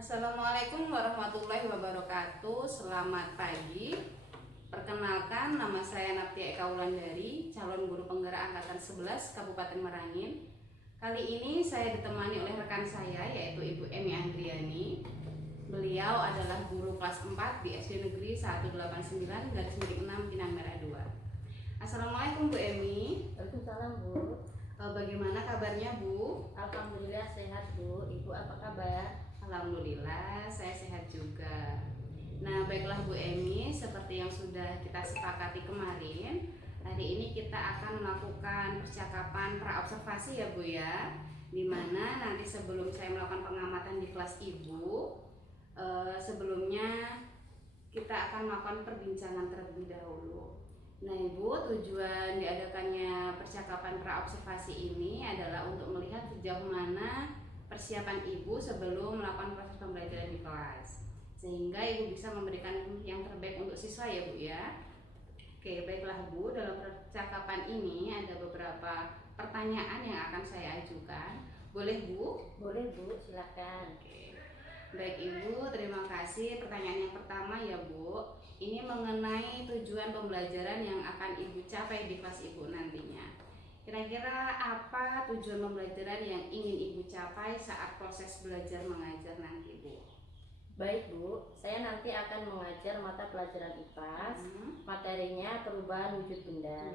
Assalamualaikum warahmatullahi wabarakatuh. Selamat pagi. Perkenalkan, nama saya Naptia Eka Wulandari, calon guru penggerak angkatan 11 Kabupaten Merangin. Kali ini saya ditemani oleh rekan saya, yaitu Ibu Emi Andriani. Beliau adalah guru kelas 4 di SD Negeri 189/6 Pinang Merah 2. Assalamualaikum Bu Emi. Waalaikumsalam Bu. Bagaimana kabarnya Bu? Alhamdulillah sehat Bu. Ibu apa kabar? Alhamdulillah saya sehat juga. Nah, baiklah Bu Emi, seperti yang sudah kita sepakati kemarin, hari ini kita akan melakukan percakapan praobservasi ya Bu ya. Dimana nanti sebelum saya melakukan pengamatan di kelas Ibu, sebelumnya kita akan melakukan perbincangan terlebih dahulu. Nah Ibu, tujuan diadakannya percakapan praobservasi ini adalah untuk melihat sejauh mana persiapan Ibu sebelum melakukan proses pembelajaran di kelas, sehingga Ibu bisa memberikan yang terbaik untuk siswa ya Bu ya. Oke, baiklah Bu, dalam percakapan ini ada beberapa pertanyaan yang akan saya ajukan. Boleh Bu? Boleh Bu, silakan. Oke. Baik Ibu, terima kasih. Pertanyaan yang pertama ya Bu, ini mengenai tujuan pembelajaran yang akan Ibu capai di kelas Ibu nantinya. Kira-kira apa tujuan pembelajaran yang ingin Ibu capai saat proses belajar mengajar nanti Bu? Baik Bu, saya nanti akan mengajar mata pelajaran IPAS. Materinya perubahan wujud benda.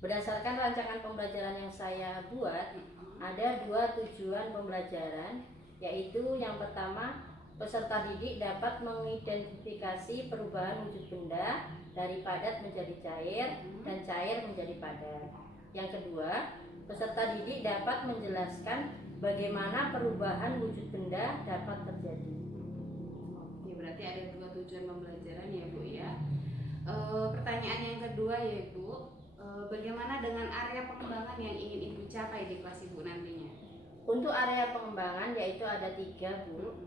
Berdasarkan rancangan pembelajaran yang saya buat, ada dua tujuan pembelajaran, yaitu yang pertama, peserta didik dapat mengidentifikasi perubahan wujud benda dari padat menjadi cair dan cair menjadi padat. Yang kedua, peserta didik dapat menjelaskan bagaimana perubahan wujud benda dapat terjadi. Oke, berarti ada dua tujuan pembelajaran ya Bu ya. Pertanyaan yang kedua ya Bu, bagaimana dengan area pengembangan yang ingin Ibu capai di kelas Ibu nantinya? Untuk area pengembangan yaitu ada 3 Bu.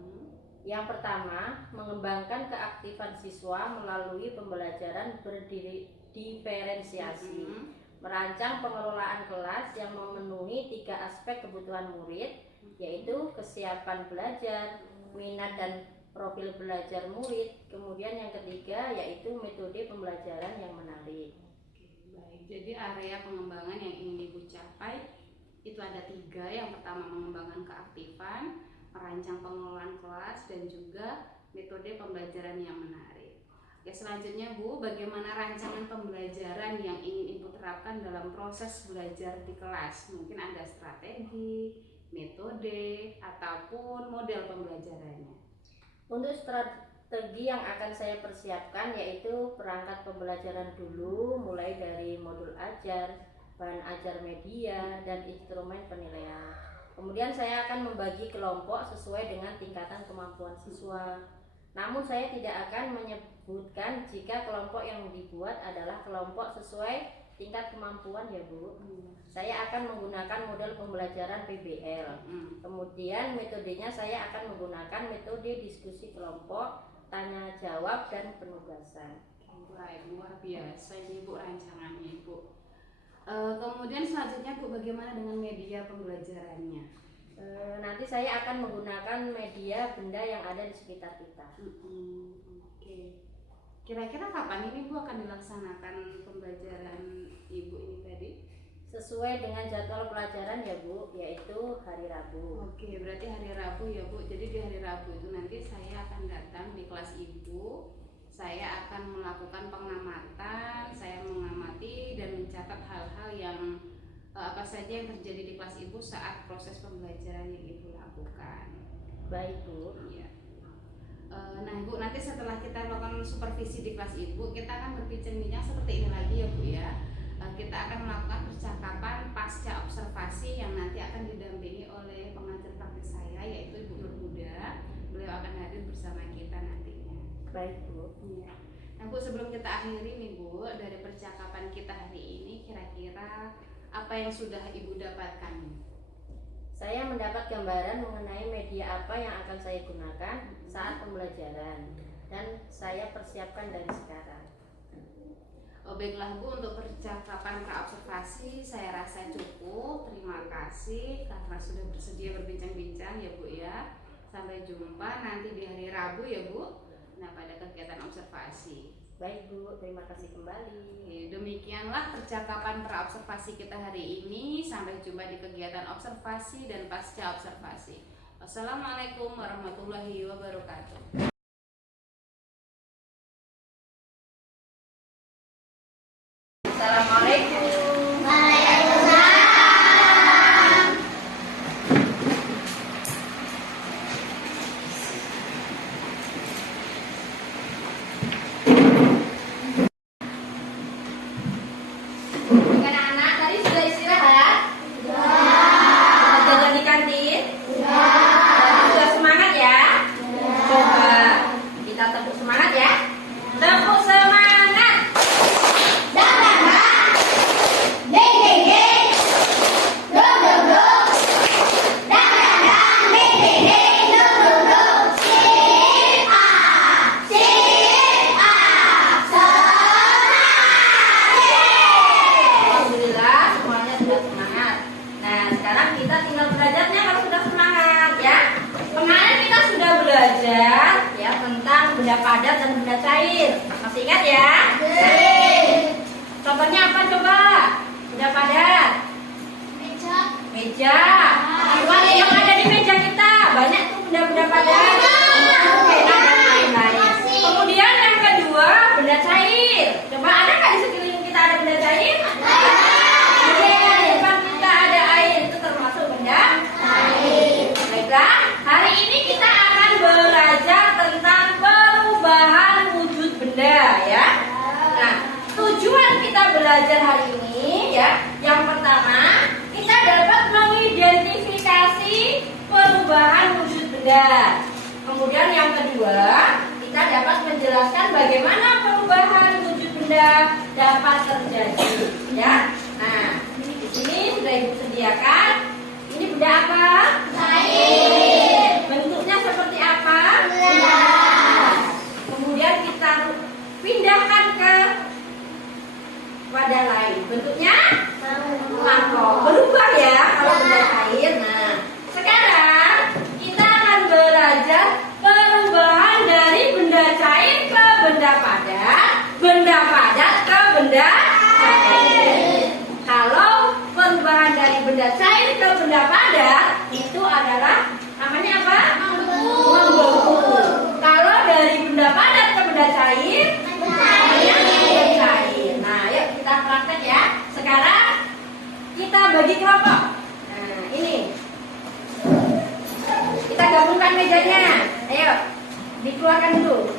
Yang pertama, mengembangkan keaktifan siswa melalui pembelajaran berdiferensiasi. Merancang pengelolaan kelas yang memenuhi 3 aspek kebutuhan murid, yaitu kesiapan belajar, minat dan profil belajar murid. Kemudian yang ketiga yaitu metode pembelajaran yang menarik. Oke, baik. Jadi area pengembangan yang ingin Ibu capai itu ada 3. Yang pertama mengembangkan keaktifan, merancang pengelolaan kelas, dan juga metode pembelajaran yang menarik. Oke, selanjutnya Bu, bagaimana rancangan pembelajaran yang ingin Ibu terapkan dalam proses belajar di kelas? Mungkin ada strategi, metode, ataupun model pembelajarannya. Untuk strategi yang akan saya persiapkan yaitu perangkat pembelajaran dulu, mulai dari modul ajar, bahan ajar media, dan instrumen penilaian. Kemudian saya akan membagi kelompok sesuai dengan tingkatan kemampuan siswa. Namun saya tidak akan menyebutkan jika kelompok yang dibuat adalah kelompok sesuai tingkat kemampuan ya Bu. Saya akan menggunakan model pembelajaran PBL. Kemudian metodenya saya akan menggunakan metode diskusi kelompok, tanya jawab, dan penugasan. Baik, luar biasa ini Bu rancangannya Bu. Kemudian selanjutnya Bu, bagaimana dengan media pembelajarannya? Nanti saya akan menggunakan media benda yang ada di sekitar kita. Oke. Kira-kira kapan ini Bu akan dilaksanakan pembelajaran Ibu ini tadi? Sesuai dengan jadwal pelajaran ya Bu, yaitu hari Rabu. Oke, berarti hari Rabu ya Bu. Jadi di hari Rabu itu nanti saya akan datang di kelas Ibu. Saya akan melakukan pengamatan, saya mengamati dan mencatat hal-hal yang apa saja yang terjadi di kelas Ibu saat proses pembelajaran yang Ibu lakukan. Baik Bu. Iya. Nah Bu, nanti setelah kita melakukan supervisi di kelas Ibu, kita akan berbincang-bincang seperti ini lagi ya Bu ya. Kita akan melakukan percakapan pasca observasi yang nanti akan didampingi oleh pengajar praktis saya, yaitu Ibu Nur Huda. Beliau akan hadir bersama kita nantinya. Baik Bu. Iya. Nah Bu, sebelum kita akhiri nih Bu, dari percakapan kita hari ini, kira-kira apa yang sudah Ibu dapatkan? Saya mendapat gambaran mengenai media apa yang akan saya gunakan saat pembelajaran, dan saya persiapkan dari sekarang. Baiklah Bu, untuk percakapan praobservasi saya rasa cukup. Terima kasih karena sudah bersedia berbincang-bincang ya Bu ya. Sampai jumpa nanti di hari Rabu ya Bu. Nah, pada kegiatan observasi. Baik Bu, terima kasih kembali. Oke, demikianlah percakapan praobservasi kita hari ini. Sampai jumpa di kegiatan observasi dan pasca observasi. Wassalamualaikum warahmatullahi wabarakatuh. Assalamualaikum. Anak-anak tadi sudah istirahat? Sudah. Jajan di kantin? Sudah semangat ya? Coba kita tepuk semangat ya. Tepuk semangat. Alhamdulillah semuanya sudah semangat. Nah sekarang kita tinggal belajarnya kalau sudah semangat ya. Kemarin kita sudah belajar ya tentang benda padat dan benda cair. Masih ingat ya? Contohnya apa coba? Benda padat. Meja. Coba yang ada di meja kita banyak tuh benda-benda padat. Pena dan lain-lain. Kemudian yang kedua benda cair. Coba ada nggak di sekeliling kita ada benda cair? Oke, di depan kita ada air, itu termasuk benda cair. Baiklah, hari ini kita akan belajar tentang perubahan wujud benda ya. Nah, tujuan kita belajar hari ini ya, yang pertama kita dapat mengidentifikasi perubahan wujud benda. Kemudian yang kedua, kita dapat menjelaskan bagaimana perubahan wujud benda dapat terjadi ya. Nah, di sini sudah Ibu sediakan. Ini benda apa? Cair. Bentuknya seperti apa? Gelas. Kemudian kita pindahkan ke wadah lain. Bentuknya mangkok. Berubah ya kalau benda cair. Nah, sekarang kita akan belajar perubahan dari benda cair ke benda padat, benda padat ke benda cair. Kalau perubahan dari benda cair ke benda padat itu adalah namanya apa? Membeku. Kalau dari benda padat ke benda cair namanya mencair. Nah, yuk kita praktek ya. Sekarang kita bagi kelompok. Nah, ini kita gabungkan mejanya. Ayo, dikeluarkan dulu.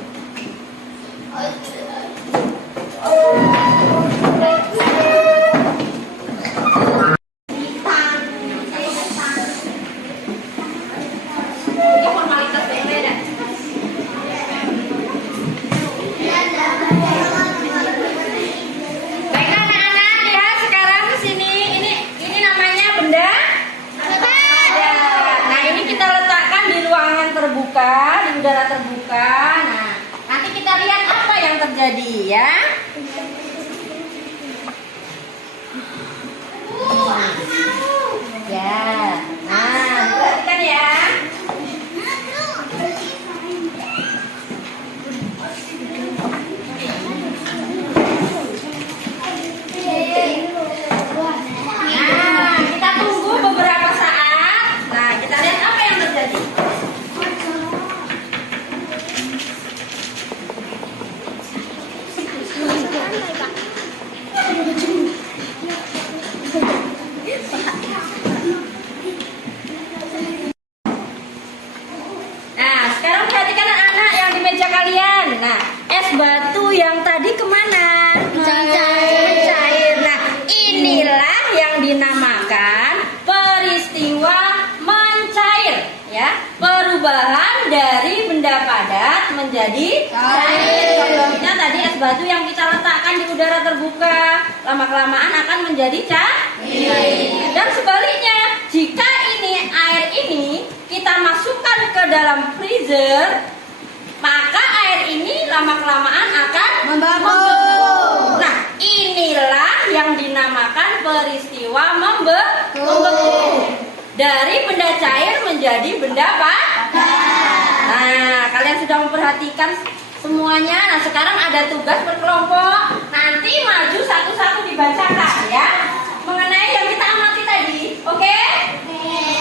Ini formalitas PLN ya? Baiklah anak-anak, lihat sekarang ke sini. Ini namanya benda padat. Nah, ini kita letakkan di ruangan terbuka, di udara terbuka. Nah, nanti kita lihat apa yang terjadi ya. Ya. Nah, perhatikan ya. Nah, kita tunggu beberapa saat. Nah, kita lihat apa yang terjadi. Nah, sekarang perhatikan anak-anak yang di meja kalian. Nah, es batu yang tadi kemana? Mencair. Nah, inilah yang dinamakan peristiwa mencair, ya. Perubahan dari benda padat menjadi cair. Contohnya tadi es batu yang kita letakkan di udara terbuka, lama-kelamaan akan menjadi cair. Dan sebaliknya, jika air ini kita masukkan ke dalam freezer, maka air ini lama-kelamaan akan membeku. Nah, inilah yang dinamakan peristiwa membeku. Dari benda cair menjadi benda padat. Nah, kalian sudah memperhatikan semuanya. Nah, sekarang ada tugas berkelompok. Nanti maju satu-satu dibacakan ya. Mengenai yang kita amati tadi. Oke?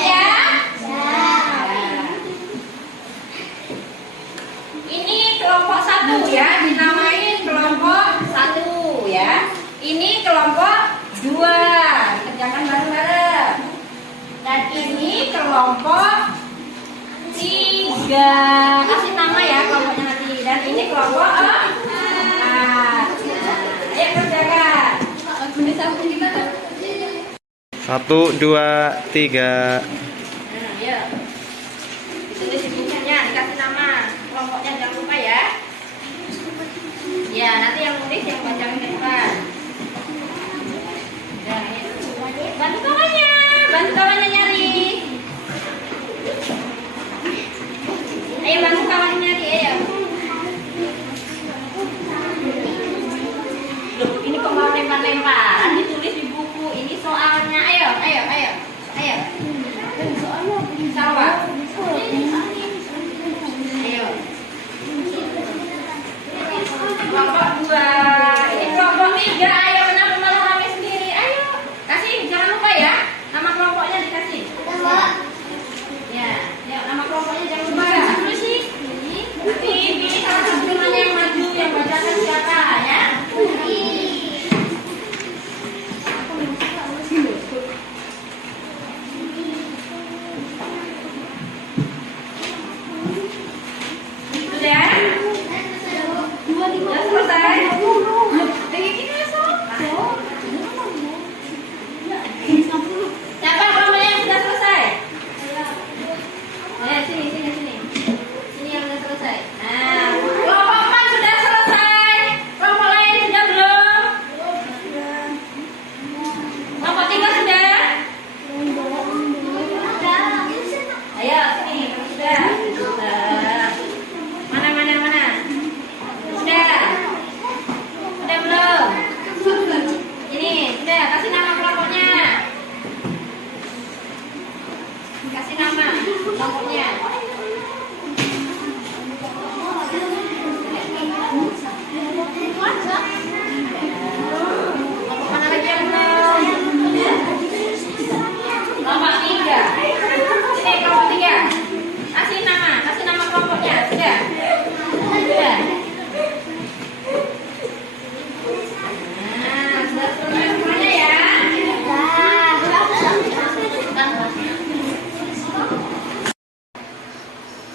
Ya? Ini kelompok 1 ya, dinamai kelompok 1 ya. Ini kelompok 2. Kerjakan bareng-bareng. Dan ini kelompok 3. Kasih nama ya kelompoknya nanti. Dan ini kelompok 4. Ayo kerjakan. 1, 2, 3. Nah, ayo. Ditulis di bukunya, dikasih nama kelompoknya, jangan lupa ya. Ya, nanti yang nulis yang baca ke depan. Ya, ayo. Bantu kawannya nyari. Ayo bantu kawannya nyari, ayo. Loh, ini kok mau lempar-lemparan, ditulis di buku. Ini soalnya, ayo. Sawa. Ayo. Kelompok 2. Ini kelompok 3. Ayo, kenapa malah rame sendiri? Ayo. Kasih, jangan lupa ya. Nama kelompoknya dikasih. Ya, nama kelompoknya jangan lupa. Tulis sih. Ini salah satu temannya yang maju, yang bacakan siapa ya? Sudah? Sudah selesai? Siapa kelompoknya yang sudah selesai? Sini. Sini yang sudah selesai. Nah, kelompok 4 sudah selesai. Kelompok lain sudah belum? Kelompok 3 sudah? Ayo sini, sudah. Mana? Sudah? Sudah belum? Ini, sudah. Kasih nama kelompoknya. Kasih nama kelompoknya. Kelompok mana lagi yang belum? Kelompok 3. Sini kelompok 3. Kasih nama kelompoknya. Sudah. Nah, sudah selesai semuanya ya.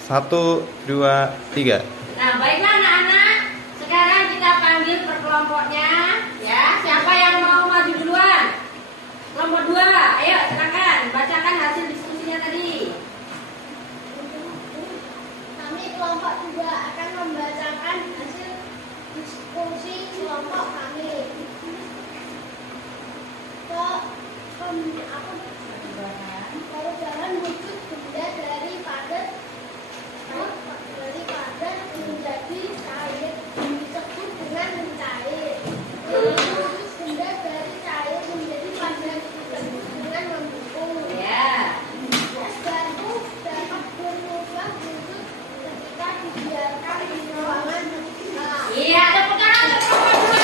Satu, 2, 3. Nah, baiklah anak-anak. Sekarang kita panggil per kelompoknya ya. Siapa yang mau maju duluan? Kelompok 2. Ayo, silakan bacakan hasil diskusinya tadi. Kami kelompok 2 akan membacakan hasil diskusi kelompok kami. Perubahan wujud benda dari padat menjadi cair disebut dengan mencair. Wujud benda dari cair menjadi padat disebut dengan membungkuk. Ya. Es batu dapat berubah wujud ketika dibiarkan di ruangan terbuka. Iya, tepuk tangan untuk kelompok 2.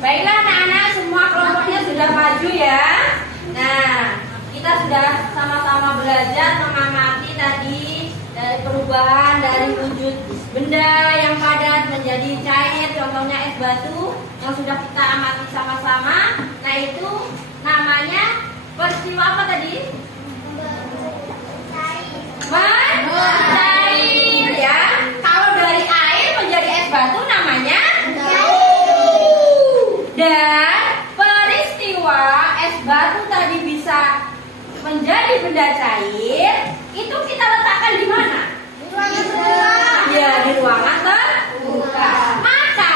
Baiklah anak-anak, semua kelompoknya sudah maju ya. Nah, kita sudah sama-sama belajar mengamati tadi dari perubahan dari wujud benda yang padat menjadi cair, contohnya es batu yang sudah kita amati sama-sama. Nah, itu namanya peristiwa apa tadi? Mencair ya. Kalau dari air menjadi es batu namanya dan peristiwa es batu tadi bisa menjadi benda cair, itu kita letakkan di mana? Ya, di ruangan terbuka. Maka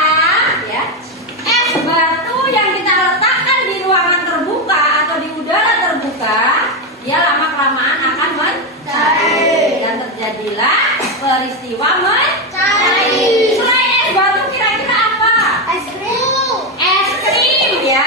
ya, es batu yang kita letakkan di ruangan terbuka atau di udara terbuka, dia lama-kelamaan akan mencair dan terjadilah peristiwa mencair. Selain es batu kira-kira apa? Es krim. Es krim ya.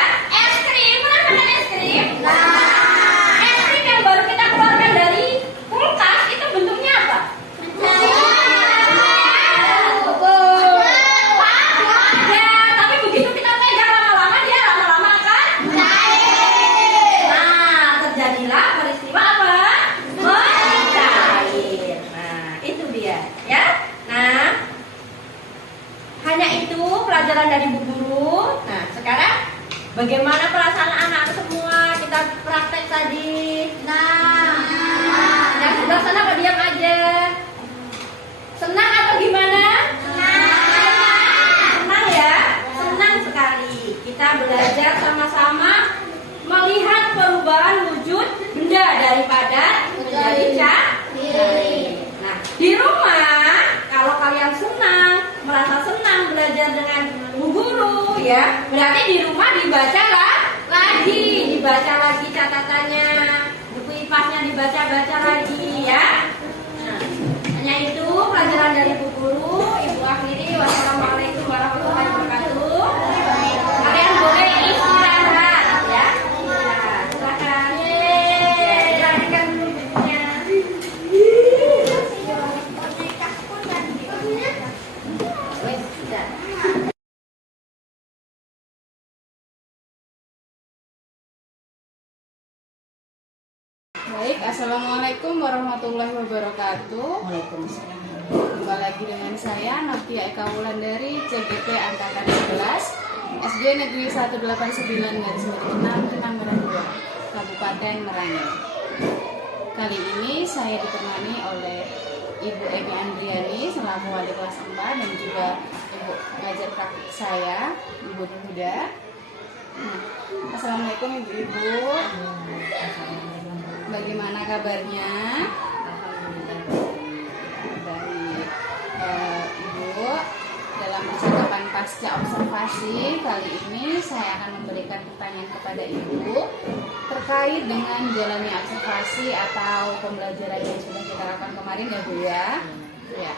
Berarti di rumah dibaca lagi catatannya, buku IPA-nya dibaca lagi ya. Nah, hanya itu pelajaran dari Bu Guru. Ibu akhiri. Wassalamualaikum warahmatullahi wabarakatuh. Kalian boleh istirahat ya. Silakan. Silakan dulu bukunya. Wes, sudah. Baik, assalamualaikum warahmatullahi wabarakatuh. Waalaikumsalam. Jumpa lagi dengan saya Nafia Eka Wulandari, CGP Angkatan 11, SD Negeri 189 garis miring 6 Kenanggaran 2, Kabupaten Merangin. Kali ini saya ditemani oleh Ibu Emi Andriani selaku wali kelas 4 dan juga Ibu pengajar praktik saya, Ibu Huda. Nah, assalamualaikum Ibu-Ibu. Bagaimana kabarnya? Baik. Ibu, dalam percakapan pasca observasi kali ini saya akan memberikan pertanyaan kepada Ibu terkait dengan jalannya observasi atau pembelajaran yang sudah kita lakukan kemarin ya Bu ya. Ya.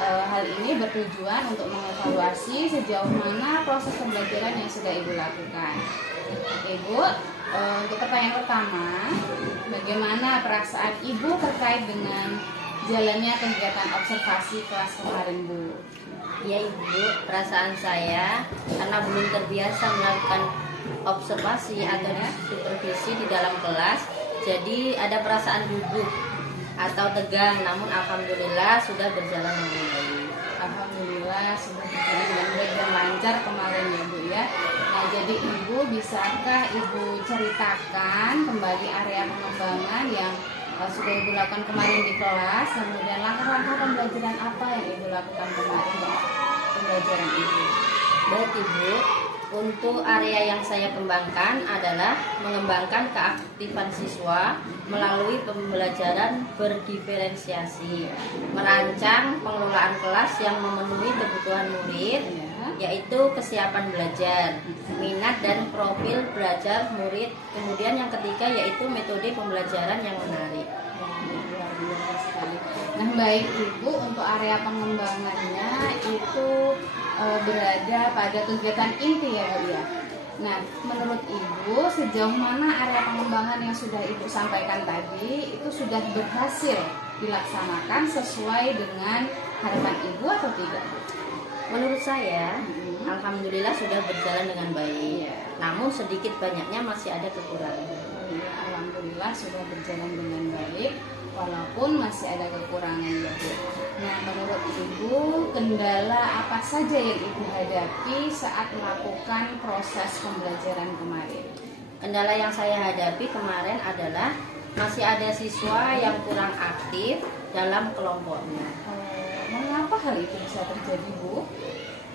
Hal ini bertujuan untuk mengevaluasi sejauh mana proses pembelajaran yang sudah Ibu lakukan. Ibu, untuk pertanyaan pertama, bagaimana perasaan Ibu terkait dengan jalannya kegiatan observasi kelas kemarin, Bu? Ya Ibu, perasaan saya karena belum terbiasa melakukan observasi atau supervisi di dalam kelas, jadi ada perasaan gugup atau tegang, namun alhamdulillah sudah berjalan dengan baik. Alhamdulillah sudah berjalan dengan baik dan lancar kemarin ya Bu ya. Nah, jadi Ibu bisakah Ibu ceritakan kembali area pengembangan yang sudah Ibu lakukan kemarin di kelas, kemudian langkah-langkah pembelajaran apa yang Ibu lakukan kemarin di pembelajaran Ibu? Baik Ibu, untuk area yang saya kembangkan adalah mengembangkan keaktifan siswa melalui pembelajaran berdiferensiasi, merancang pengelolaan kelas yang memenuhi kebutuhan murid, yaitu kesiapan belajar, minat dan profil belajar murid. Kemudian yang ketiga yaitu metode pembelajaran yang menarik. Luar biasa sekali. Nah, baik Ibu, untuk area pengembangannya itu berada pada kegiatan inti ya Bu ya. Nah, menurut Ibu sejauh mana area pengembangan yang sudah Ibu sampaikan tadi itu sudah berhasil dilaksanakan sesuai dengan harapan Ibu atau tidak, Bu? Menurut saya, alhamdulillah sudah berjalan dengan baik. Iya. Namun sedikit banyaknya masih ada kekurangan. Ya, alhamdulillah sudah berjalan dengan baik walaupun masih ada kekurangan ya Bu. Nah, menurut Ibu kendala apa saja yang Ibu hadapi saat melakukan proses pembelajaran kemarin? Kendala yang saya hadapi kemarin adalah masih ada siswa yang kurang aktif dalam kelompoknya. Mengapa hal itu bisa terjadi Bu?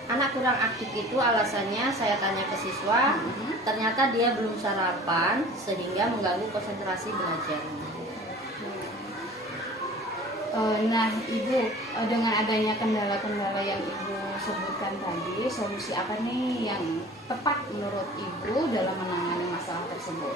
Anak kurang aktif itu alasannya saya tanya ke siswa, ternyata dia belum sarapan sehingga mengganggu konsentrasi belajarnya. Nah Ibu, dengan adanya kendala-kendala yang Ibu sebutkan tadi, solusi apa nih yang tepat menurut Ibu dalam menangani masalah tersebut?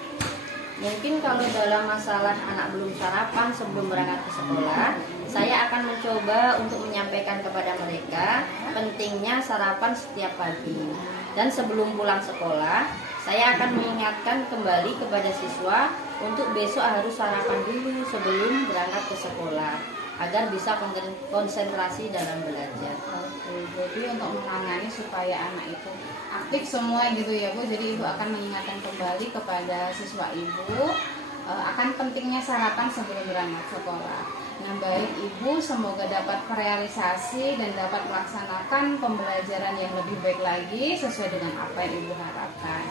Mungkin kalau dalam masalah anak belum sarapan sebelum berangkat ke sekolah, saya akan mencoba untuk menyampaikan kepada mereka pentingnya sarapan setiap pagi. Dan sebelum pulang sekolah, saya akan mengingatkan kembali kepada siswa untuk besok harus sarapan dulu sebelum berangkat ke sekolah, agar bisa konsentrasi dalam belajar. Oke, jadi untuk menangani supaya anak itu aktif semua gitu ya Bu, jadi Ibu akan mengingatkan kembali kepada siswa Ibu akan pentingnya sarapan sebelum berangkat sekolah. Nah, baik Ibu, semoga dapat merealisasi dan dapat melaksanakan pembelajaran yang lebih baik lagi sesuai dengan apa yang Ibu harapkan.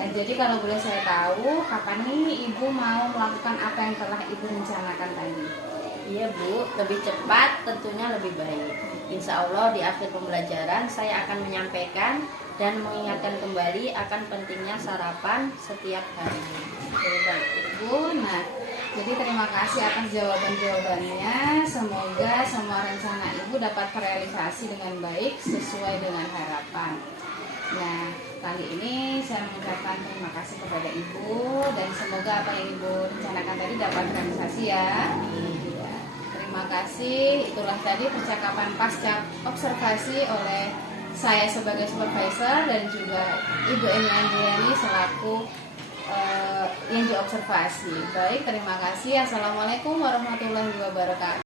Nah, jadi kalau boleh saya tahu, kapan nih Ibu mau melakukan apa yang telah Ibu rencanakan tadi? Iya Bu, lebih cepat tentunya lebih baik. Insya Allah di akhir pembelajaran saya akan menyampaikan dan mengingatkan kembali akan pentingnya sarapan setiap hari. Baik Ibu, nah jadi terima kasih atas jawaban-jawabannya. Semoga semua rencana Ibu dapat terrealisasi dengan baik sesuai dengan harapan. Nah, kali ini saya mengucapkan terima kasih kepada Ibu dan semoga apa yang Ibu rencanakan tadi dapat realisasi ya. Ya, terima kasih. Itulah tadi percakapan pasca observasi oleh saya sebagai supervisor dan juga Ibu Eni Andriani selaku yang diobservasi. Baik, terima kasih. Assalamualaikum warahmatullahi wabarakatuh.